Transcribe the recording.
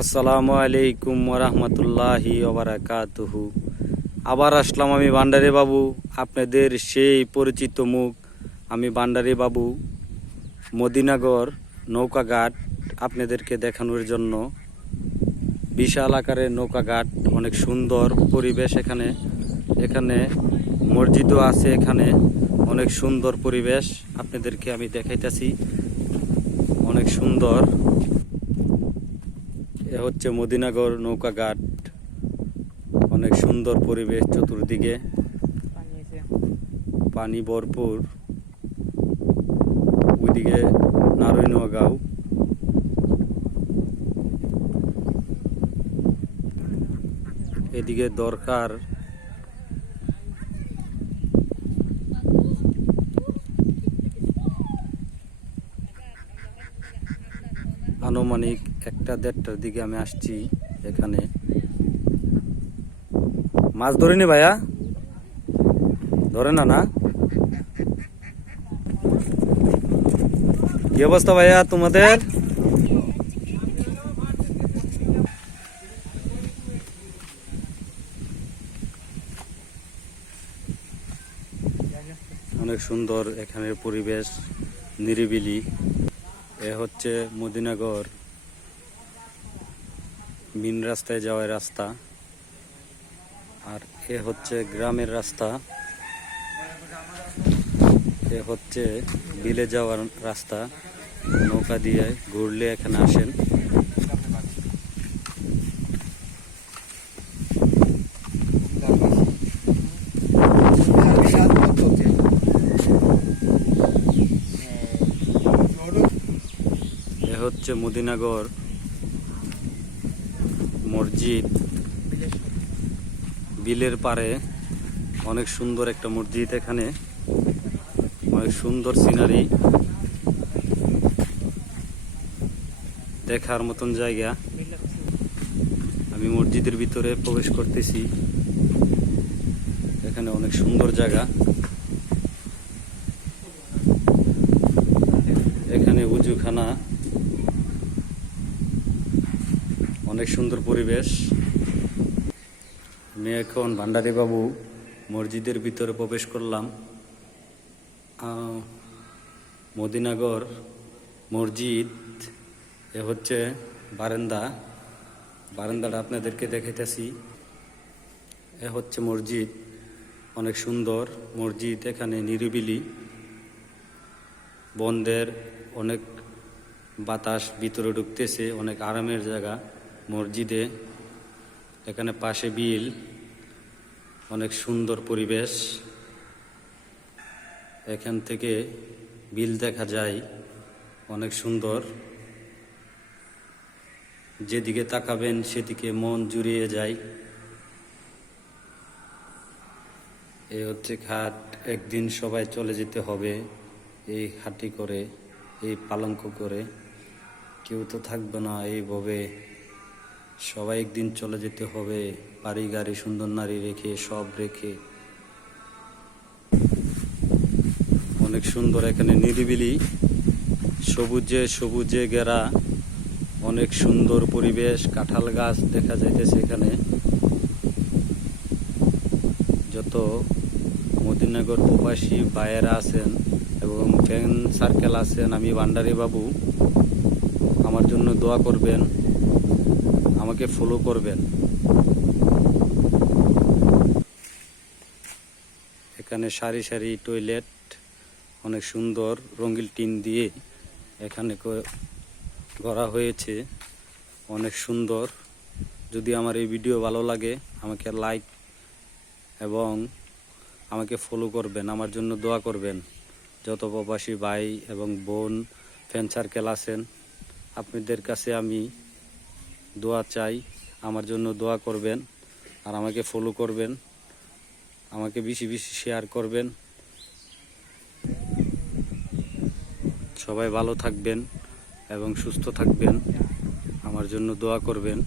আসসালামু আলাইকুম ওরহমতুল্লাহি ওবারাকাতুহু। আবার আসলাম আমি ভান্ডারী বাবু, আপনাদের সেই পরিচিত মুখ। আমি ভান্ডারী বাবু মদিনাগর নৌকাঘাট আপনাদেরকে দেখানোর জন্য। বিশাল আকারের নৌকাঘাট, অনেক সুন্দর পরিবেশ এখানে। এখানে মসজিদও আছে, এখানে অনেক সুন্দর পরিবেশ আপনাদেরকে আমি দেখাইতেছি, অনেক সুন্দর। এ হচ্ছে মদিনাগর নৌকাঘাট, অনেক সুন্দর পরিবেশ, চতুর্দিকে পানি ভরপুর। ওইদিকে নারায়ণগাঁও, এদিকে দরকার। আনুমানিক 1-1:30টার দিকে আমি আসছি। এখানে মাছ ধরিনি ভাইয়া, ধরে না? না, কি অবস্থা ভাইয়া তোমাদের? অনেক সুন্দর এখানের পরিবেশ, নিরিবিলি। এ হচ্ছে মদিনাগর মেন রাস্তায় যাওয়ার রাস্তা, আর এ হচ্ছে গ্রামের রাস্তা। এ হচ্ছে বিলে যাওয়ার রাস্তা। নৌকা দিয়ে ঘুরলে এখানে আসেন। এ হচ্ছে মদিনাগর মসজিদ, বিলের পারে। অনেক সুন্দর একটা মসজিদ, এখানে অনেক সুন্দর সিনারি, দেখার মতন জায়গা। আমি মসজিদের ভিতরে প্রবেশ করতেছি। এখানে অনেক সুন্দর জায়গা। এখানে উজুখানা, অনেক সুন্দর পরিবেশ। আমি এখন ভান্ডারী বাবু মসজিদের ভিতরে প্রবেশ করলাম। মদিনাগর মসজিদ। এ হচ্ছে বারান্দাটা আপনাদেরকে দেখাইতেছি। এ হচ্ছে মসজিদ, অনেক সুন্দর মসজিদ। এখানে নিরিবিলি, বন্ধের অনেক বাতাস ভিতরে ঢুকতেছে, অনেক আরামের জায়গা মসজিদে। এখানে পাশে বিল, অনেক সুন্দর পরিবেশ। এখান থেকে বিল দেখা যায়, অনেক সুন্দর। যেদিকে তাকাবেন সেদিকে মন জুড়িয়ে যায়। এই হচ্ছে ঘাট। একদিন সবাই চলে যেতে হবে এই খাটি করে, এই পালঙ্ক করে। কেউ তো থাকবে না এইভাবে, সবাই একদিন চলে যেতে হবে। বাড়ি গাড়ি, সুন্দর নারী রেখে, সব রেখে। অনেক সুন্দর এখানে নিরিবিলি, সবুজে সবুজে ঘেরা, অনেক সুন্দর পরিবেশ। কাঁঠাল গাছ দেখা যাইতেছে এখানে। যত মদিনাগর প্রবাসী ভাইয়েরা আছেন এবং ফ্রেন্ড সার্কেল আছেন, আমি ভান্ডারী বাবু, আমার জন্য দোয়া করবেন, আমাকে ফলো করবেন। এখানে সারি সারি টয়লেট, অনেক সুন্দর রঙিন টিন দিয়ে এখানে করা হয়েছে, অনেক সুন্দর। যদি আমার এই ভিডিও ভালো লাগে, আমাকে লাইক এবং আমাকে ফলো করবেন, আমার জন্য দোয়া করবেন। যত প্রবাসী ভাই এবং বোন ফ্রেন্ড সার্কেল আছেন, আপনাদের কাছে আমি দোয়া চাই, আমার জন্য দোয়া করবেন আর আমাকে ফলো করবেন, আমাকে বেশি বেশি শেয়ার করবেন। সবাই ভালো থাকবেন এবং সুস্থ থাকবেন, আমার জন্য দোয়া করবেন।